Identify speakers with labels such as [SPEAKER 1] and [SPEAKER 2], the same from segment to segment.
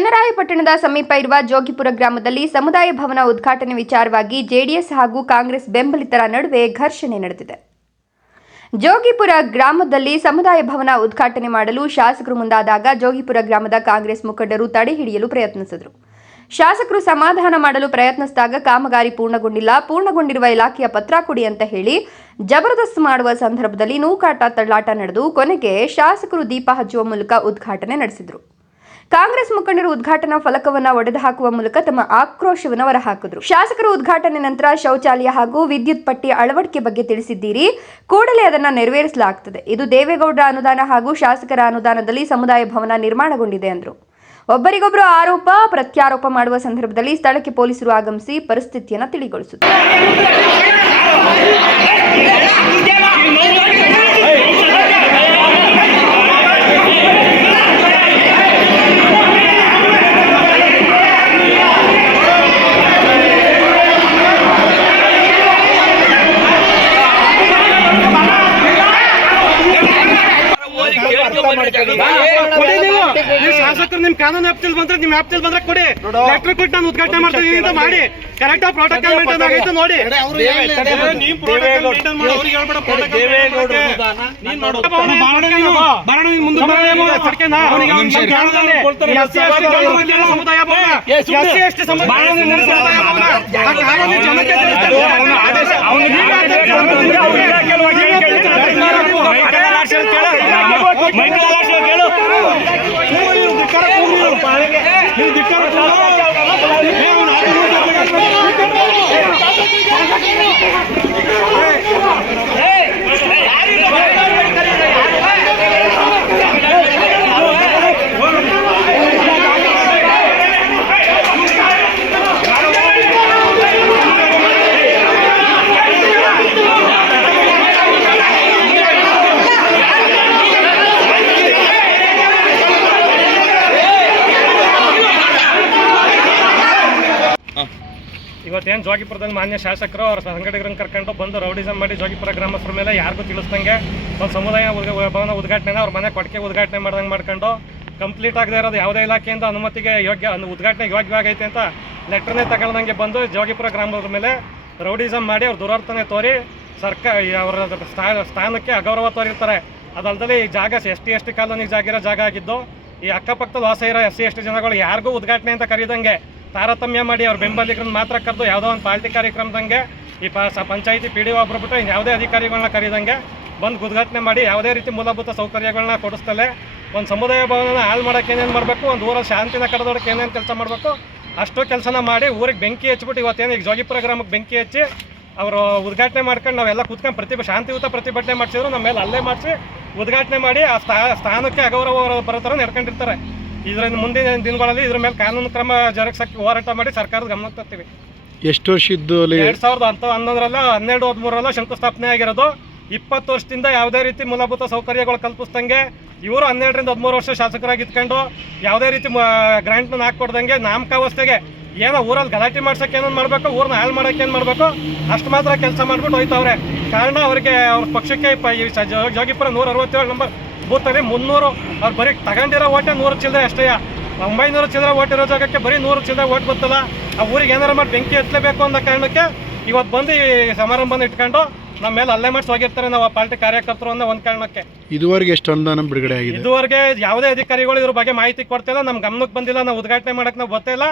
[SPEAKER 1] ಚನ್ನರಾಯಪಟ್ಟಣದ ಸಮೀಪ ಇರುವ ಜೋಗಿಪುರ ಗ್ರಾಮದಲ್ಲಿ ಸಮುದಾಯ ಭವನ ಉದ್ಘಾಟನೆ ವಿಚಾರವಾಗಿ ಜೆಡಿಎಸ್ ಹಾಗೂ ಕಾಂಗ್ರೆಸ್ ಬೆಂಬಲಿತರ ನಡುವೆ ಘರ್ಷಣೆ ನಡೆದಿದೆ. ಜೋಗಿಪುರ ಗ್ರಾಮದಲ್ಲಿ ಸಮುದಾಯ ಭವನ ಉದ್ಘಾಟನೆ ಮಾಡಲು ಶಾಸಕರು ಮುಂದಾದಾಗ ಜೋಗಿಪುರ ಗ್ರಾಮದ ಕಾಂಗ್ರೆಸ್ ಮುಖಂಡರು ತಡೆ ಹಿಡಿಯಲು ಪ್ರಯತ್ನಿಸಿದರು. ಶಾಸಕರು ಸಮಾಧಾನ ಮಾಡಲು ಪ್ರಯತ್ನಿಸಿದಾಗ ಕಾಮಗಾರಿ ಪೂರ್ಣಗೊಂಡಿಲ್ಲ. ಪೂರ್ಣಗೊಂಡಿರುವ ಇಲಾಖೆಯ ಪತ್ರ ಕೊಡಿ ಅಂತ ಹೇಳಿ ಜಬರ್ದಸ್ತ್ ಮಾಡುವ ಸಂದರ್ಭದಲ್ಲಿ ನೂಕಾಟ ತಳ್ಳಾಟ ನಡೆದು ಕೊನೆಗೆ ಶಾಸಕರು ದೀಪ ಹಚ್ಚುವ ಮೂಲಕ ಉದ್ಘಾಟನೆ ನಡೆಸಿದರು. ಕಾಂಗ್ರೆಸ್ ಮುಖಂಡರು ಉದ್ಘಾಟನಾ ಫಲಕವನ್ನ ಒಡೆದು ಹಾಕುವ ಮೂಲಕ ತಮ್ಮ ಆಕ್ರೋಶವನ್ನು ಹೊರಹಾಕಿದ್ರು. ಶಾಸಕರು ಉದ್ಘಾಟನೆ ನಂತರ ಶೌಚಾಲಯ ಹಾಗೂ ವಿದ್ಯುತ್ ಪಟ್ಟಿ ಅಳವಡಿಕೆ ಬಗ್ಗೆ ತಿಳಿಸಿದ್ದೀರಿ. ಕೂಡಲೇ ಅದನ್ನ ನೆರವೇರಿಸಲಾಗುತ್ತದೆ ಇದು ದೇವೇಗೌಡರ ಅನುದಾನ ಹಾಗೂ ಶಾಸಕರ ಅನುದಾನದಲ್ಲಿ ಸಮುದಾಯ ಭವನ ನಿರ್ಮಾಣಗೊಂಡಿದೆ ಅಂದರು. ಒಬ್ಬರಿಗೊಬ್ಬರು ಆರೋಪ, ಪ್ರತ್ಯಾರೋಪ ಮಾಡುವ ಸಂದರ್ಭದಲ್ಲಿ ಸ್ಥಳಕ್ಕೆ ಪೊಲೀಸರು ಆಗಮಿಸಿ ಪರಿಸ್ಥಿತಿಯನ್ನು ತಿಳಿಗೊಳಿಸಿದರು.
[SPEAKER 2] ಕೊಡಿ ನೀವು. ನೀವು. ಶಾಸಕರು ನಿಮ್ ಕಾನೂನು ಆಪ್ತಿಲ್ ಬಂದ್ರೆ ನಿಮ್ ಆಪ್ತಿಲ್ ಬಂದ್ರೆ ಕೊಡಿ. ಲೆಟರ್ ಕೊಟ್ಟು ನಾನು ಉದ್ಘಾಟನೆ ಮಾಡ್ತೀನಿ ಅಂತ ಮಾಡಿ. ಕರೆಕ್ಟ್ ಆಗಿ ಪ್ರೋಟೋಕಾಲ್ ಮೇಂಟೈನ್ ಆಗೈತೆ ನೋಡಿ. ನೀವ್ protocol maintain ಮಾಡಿ ಅವ್ರಿಗೆ ಹೇಳ್ಬೇಡ protocol ನೀನ್ ನೀನು, ನೀನು ಸಮುದಾಯ ಭವನ, SC, ST ಸಮುದಾಯ ಭವನ. ಆ ಕಾನೂನು ಜನಕ್ಕೆ ತಿಳಿಸ್ತದೆ. ಈಗ ನೀವು ಧಿಕ್ಕಾರ ಕೂಗಿ ನೀವು. ನೀವು ಧಿಕ್ಕಾರ ಕೂಗಿ. ಏ, ಅವ್ನು ಆಟೋ ಇವತ್ತೇನು ಜೋಗಿಪುರದಲ್ಲಿ ಮಾನ್ಯ ಶಾಸಕರು ಅವ್ರ ಸಂಘಟಕರನ್ನು ಕರ್ಕೊಂಡು ಬಂದು ರೌಡಿಸಮ್ ಮಾಡಿ ಜೋಗಿಪುರ ಗ್ರಾಮಸ್ಥರ ಮೇಲೆ ಯಾರಿಗೂ ತಿಳಿಸ್ದಂಗೆ ಒಂದು ಸಮುದಾಯ ಭವನ ಉದ್ಘಾಟನೆ ಅವ್ರ ಮನೆ ಕೊಟ್ಟಿಗೆ ಉದ್ಘಾಟನೆ ಮಾಡ್ದಂಗೆ ಮಾಡ್ಕೊಂಡು ಕಂಪ್ಲೀಟ್ ಆಗದೆ ಇರೋದು ಯಾವುದೇ ಇಲಾಖೆಯಿಂದ ಅನುಮತಿಗೆ ಯೋಗ್ಯ ಅನು ಉದ್ಘಾಟನೆಗೆ ಯೋಗ್ಯವಾಗೈತೆ ಅಂತ ಲೆಟ್ರನ್ನೇ ತಗೊಳ್ದಂಗೆ ಬಂದು ಜೋಗಿಪುರ ಗ್ರಾಮದ ಮೇಲೆ ರೌಡಿಸಮ್ ಮಾಡಿ ಅವ್ರ ದುರಾರ್ಥನೆ ತೋರಿ ಸರ್ಕಾರ ಅವರ ಸ್ಥಾ- ಸ್ಥಾನಕ್ಕೆ ಅಗೌರವ ತೋರಿರ್ತಾರೆ. ಅದಲ್ಲದೆ ಈ ಜಾಗ ಎಸ್ ಟಿ ಎಸ್ ಟಿ ಕಾಲೋನಿಗೆ ಜಾಗ ಇರೋ ಜಾಗ ಆಗಿದ್ದು ಈ ಅಕ್ಕಪಕ್ಕದ ವಾಸ ಇರೋ ಎಸ್ ಸಿ ಎಸ್ ಟಿ ಜನಗಳು ಯಾರಿಗೂ ಉದ್ಘಾಟನೆ ಅಂತ ಕರೀದಂಗೆ ತಾರತಮ್ಯ ಮಾಡಿ ಅವ್ರ ಬೆಂಬಲಿಗರನ್ನ ಮಾತ್ರ ಕರೆದು ಯಾವುದೋ ಒಂದು ಪಾರ್ಟಿ ಕಾರ್ಯಕ್ರಮದಂಗೆ ಈ ಪಂಚಾಯಿತಿ ಪಿ ಡಿ ಒಬ್ರು ಬಿಟ್ಟು ಯಾವುದೇ ಅಧಿಕಾರಿಗಳನ್ನ ಕರೀದಂಗೆ ಬಂದು ಉದ್ಘಾಟನೆ ಮಾಡಿ ಯಾವುದೇ ರೀತಿ ಮೂಲಭೂತ ಸೌಕರ್ಯಗಳನ್ನ ಕೊಡಿಸ್ತಲೇ ಒಂದು ಸಮುದಾಯ ಭವನನ ಹಾಳು ಮಾಡೋಕೆ ಏನೇನು ಮಾಡಬೇಕು, ಒಂದು ಊರಲ್ಲಿ ಶಾಂತಿನ ಕಡದೋಡಕ್ಕೆ ಏನೇನು ಕೆಲಸ ಮಾಡಬೇಕು, ಅಷ್ಟು ಕೆಲಸನ ಮಾಡಿ ಊರಿಗೆ ಬೆಂಕಿ ಹಚ್ಬಿಟ್ಟು ಇವತ್ತೇನು ಈಗ ಜೋಗಿಪುರ ಗ್ರಾಮಕ್ಕೆ ಬೆಂಕಿ ಹಚ್ಚಿ ಅವರು ಉದ್ಘಾಟನೆ ಮಾಡ್ಕೊಂಡು ನಾವೆಲ್ಲ ಕೂತ್ಕೊಂಡು ಪ್ರತಿಭೆ ಶಾಂತಿಯುತ ಪ್ರತಿಭಟನೆ ಮಾಡಿಸಿದ್ರು ನಮ್ಮ ಮೇಲೆ ಅಲ್ಲೇ ಮಾಡಿಸಿ ಉದ್ಘಾಟನೆ ಮಾಡಿ ಆ ಸ್ಥಾ ಸ್ಥಾನಕ್ಕೆ ಅಗೌರವ ಬರೋ ಥರ ನಡ್ಕೊಂಡಿರ್ತಾರೆ. ಇದರಿಂದ ಮುಂದಿನ ದಿನಗಳಲ್ಲಿ ಇದ್ರ ಮೇಲೆ ಕಾನೂನು ಕ್ರಮ ಜರುಗಿಸಕ್ಕೆ ಹೋರಾಟ ಮಾಡಿ ಸರ್ಕಾರದ ಗಮನ ತರ್ತೀವಿ.
[SPEAKER 3] ಎಷ್ಟು ವರ್ಷ ಇದ್ದು
[SPEAKER 2] ಎರಡ್ ಸಾವಿರದ ಹತ್ತು ಹನ್ನೊಂದರಲ್ಲ ಹನ್ನೆರಡು ಹದಿಮೂರಲ್ಲ ಶಂಕುಸ್ಥಾಪನೆ ಆಗಿರೋದು. ಇಪ್ಪತ್ತು ವರ್ಷದಿಂದ ಯಾವುದೇ ರೀತಿ ಮೂಲಭೂತ ಸೌಕರ್ಯಗಳು ಕಲ್ಪಿಸ್ದಂಗೆ ಇವರು ಹನ್ನೆರಡರಿಂದ ಹದಿಮೂರು ವರ್ಷ ಶಾಸಕರಾಗಿ ಇದ್ಕೊಂಡು ಯಾವುದೇ ರೀತಿ ಗ್ರಾಂಟ್ನ ಹಾಕೊಡ್ದಂಗೆ ನಾಮಕಾವಸ್ಥೆಗೆ ಏನೋ ಊರಲ್ಲಿ ಗಲಾಟೆ ಮಾಡ್ಸೋಕೆ ಏನೋ ಮಾಡಬೇಕು ಊರನ್ನ ಹಾಳು ಮಾಡೋಕೆ ಏನು ಮಾಡಬೇಕು ಅಷ್ಟು ಮಾತ್ರ ಕೆಲಸ ಮಾಡಿಬಿಟ್ಟು ಹೋಯ್ತವ್ರೆ. ಕಾರಣ ಅವರಿಗೆ ಅವ್ರ ಪಕ್ಷಕ್ಕೆ ಈ ಜೋಗಿಪುರ ನೂರ ಅರವತ್ತೇಳು ನಂಬರ್ ಬೂತಲ್ಲಿ ಮುನ್ನೂರು ಅವ್ರು ಬರೀ ತಗೊಂಡಿರೋ ಓಟೆ ನೂರು ಚಿಲ್ಲರೆ ಅಷ್ಟೇ. ಒಂಬೈನೂರು ಚಿಲ್ಲರೆ ಓಟ್ ಇರೋ ಜಾಗಕ್ಕೆ ಬರೀ ನೂರು ಚಿಲ್ಲರೆ ಓಟ್ ಬರ್ತಲ್ಲ ಆ ಊರಿಗೆ ಏನಾರು ಮಾಡಿ ಬೆಂಕಿ ಹತ್ತಲೇಬೇಕು ಅನ್ನೋ ಕಾರಣಕ್ಕೆ ಇವತ್ತು ಬಂದು ಈ ಸಮಾರಂಭನ ಇಟ್ಕೊಂಡು ನಮ್ಮ ಮೇಲೆ ಅಲ್ಲೇ ಮಾಡಿಸಿ ಹೋಗಿರ್ತಾರೆ ನಾವು ಆ ಪಾರ್ಟಿ ಕಾರ್ಯಕರ್ತರು ಅನ್ನೋ ಒಂದು ಕಾರಣಕ್ಕೆ.
[SPEAKER 3] ಇದುವರೆಗೆ ಎಷ್ಟು ಅನುದಾನ ಬಿಡುಗಡೆ ಆಗಿದೆ?
[SPEAKER 2] ಇದುವರೆಗೆ ಯಾವುದೇ ಅಧಿಕಾರಿಗಳು ಇದ್ರ ಬಗ್ಗೆ ಮಾಹಿತಿ ಕೊಡ್ತಿಲ್ಲ ನಮ್ಮ ಗಮನಕ್ಕೆ ಬಂದಿಲ್ಲ ನಾವು ಉದ್ಘಾಟನೆ ಮಾಡೋಕ್ಕೆ ನಾವು ಗೊತ್ತಿಲ್ಲ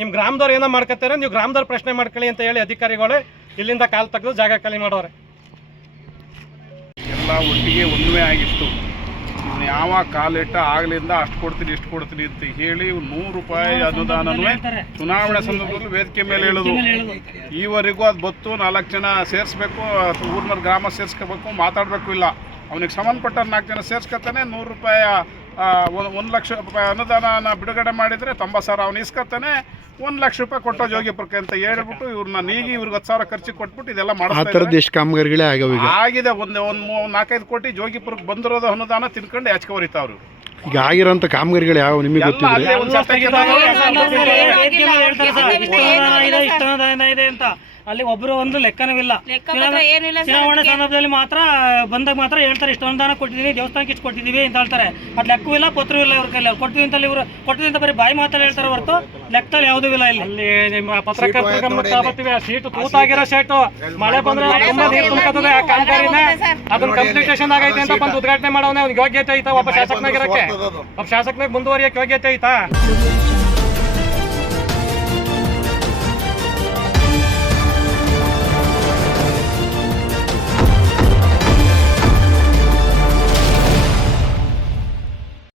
[SPEAKER 2] ನಿಮ್ಮ ಗ್ರಾಮದವ್ರು ಏನೋ ಮಾಡ್ಕೊತಾರೆ ನೀವು ಗ್ರಾಮದವ್ರು ಪ್ರಶ್ನೆ ಮಾಡ್ಕೊಳ್ಳಿ ಅಂತ ಹೇಳಿ ಅಧಿಕಾರಿಗಳೇ ಇಲ್ಲಿಂದ ಕಾಲು ತೆಗೆದು ಜಾಗ ಖಾಲಿ ಮಾಡೋರೆ.
[SPEAKER 4] ಎಲ್ಲ ಒಟ್ಟಿಗೆ ಒಂದುವೇ ಆಗಿತ್ತು. ಯಾವ ಕಾಲಿಟ್ಟ ಆಗ್ಲಿಂದ ಅಷ್ಟು ಕೊಡ್ತೀನಿ ಇಷ್ಟು ಕೊಡ್ತೀನಿ ಅಂತ ಹೇಳಿ ನೂರು ರೂಪಾಯಿ ಅನುದಾನವೇ ಚುನಾವಣೆ ಸಂದರ್ಭದಲ್ಲಿ ವೇದಿಕೆ ಮೇಲೆ ಹೇಳುದು. ಈವರೆಗೂ ಅದು ಬತ್ತು ನಾಲ್ಕು ಜನ ಸೇರಿಸ್ಬೇಕು ಊರ್ನ ಗ್ರಾಮ ಸೇರಿಸ್ಕೋಬೇಕು ಮಾತಾಡಬೇಕು ಇಲ್ಲ. ಅವನಿಗೆ ಸಂಬಂಧಪಟ್ಟ ನಾಲ್ಕು ಜನ ಸೇರ್ಸ್ಕೊತಾನೆ ನೂರು ರೂಪಾಯಿ ಒಂದು ಲಕ್ಷ ರೂಪಾಯಿ ಅನುದಾನ ಬಿಡುಗಡೆ ಮಾಡಿದರೆ ತೊಂಬತ್ತು ಸಾವಿರ ಅವ್ನು ಇಸ್ಕೊತಾನೆ ಒಂದು ಲಕ್ಷ ರೂಪಾಯಿ ಕೊಟ್ಟೋ ಜೋಗಿಪುರಕ್ಕೆ ಅಂತ ಹೇಳ್ಬಿಟ್ಟು ಇವ್ರನ್ನ ನೀಗಿ ಇವ್ರಿಗೆ ಹತ್ತು ಸಾವಿರ ಖರ್ಚಿಗೆ ಕೊಟ್ಬಿಟ್ಟು ಇದೆಲ್ಲ
[SPEAKER 3] ಆ
[SPEAKER 4] ಮಾಡ್ತಾ
[SPEAKER 3] ಥರದ್ದು ಎಷ್ಟು ಕಾಮಗಾರಿಗಳೇ ಆಗವ
[SPEAKER 4] ಆಗಿದೆ ಒಂದು ಒಂದು ನಾಲ್ಕೈದು ಕೋಟಿ ಜೋಗಿಪುರಕ್ಕೆ ಬಂದಿರೋದು ಅನುದಾನ ತಿನ್ಕೊಂಡು ಆಚೆ ಹೊರಿತಾವ್ರು
[SPEAKER 3] ಈಗ ಆಗಿರೋಂಥ ಕಾಮಗಾರಿಗಳು ಯಾವ ನಿಮಗೆ ಗೊತ್ತಿಲ್ಲ?
[SPEAKER 4] ಅಲ್ಲೇ
[SPEAKER 5] ಒಬ್ರು ಒಂದು ಲೆಕ್ಕನೂ ಇಲ್ಲ
[SPEAKER 6] ಲೆಕ್ಕ
[SPEAKER 5] ಚುನಾವಣೆ
[SPEAKER 6] ಪತ್ರ.
[SPEAKER 5] ಸಂದರ್ಭದಲ್ಲಿ ಮಾತ್ರ ಬಂದಾಗ ಮಾತ್ರ ಹೇಳ್ತಾರೆ ಇಷ್ಟು ಅನುದಾನ ಕೊಟ್ಟಿದ್ದೀವಿ ದೇವಸ್ಥಾನಕ್ಕೆ ಇಷ್ಟು ಕೊಟ್ಟಿದ್ದೀವಿ ಅಂತ ಹೇಳ್ತಾರೆ. ಅದು ಲೆಕ್ಕವೂ ಇಲ್ಲ ಪತ್ರವೂ ಇಲ್ಲ ಇವ್ರ ಕೈಲಿ. ಕೊಡ್ತೀವಿ ಅಂತ ಇವರು ಕೊಡ್ತೀವಿ ಅಂತ ಬರೀ ಬಾಯಿ ಮಾತಲ್ಲಿ ಹೇಳ್ತಾರೆ ಹೊರತು ಲೆಕ್ಕದಲ್ಲಿ ಯಾವುದೂ ಇಲ್ಲ ಇಲ್ಲಿ.
[SPEAKER 2] ಅಲ್ಲಿ ನಿಮ್ಮ ಪತ್ರಕರ್ತರ ಗಮನಕ್ಕೆ ತಗೋತೀವಿ. ಸೀಟು ತೂತಾಗಿರೋ ಶೀಟು ಮಳೆ ಬಂದ್ರೆ ತುಂಬಾ ನೀರು ತುಂಬ್ಕೊತದೆ ಆ ಕಾಮಗಾರಿನ ಅದನ್ನ ಕಂಪ್ಲೀಟೇಷನ್ ಆಗೈತೆ ಅಂತ ಬಂದು ಉದ್ಘಾಟನೆ ಮಾಡೋನೆ. ಅವ್ನಿಗೆ ಯೋಗ್ಯತೆ ಐತಾ? ಒಬ್ಬ ಶಾಸಕನಾಗಿರಕ್ಕೆ? ಒಬ್ಬ ಶಾಸಕನಾಗ ಮುಂದುವರಿಯಕ್ಕೆ ಯೋಗ್ಯತೆ ಐತಾ?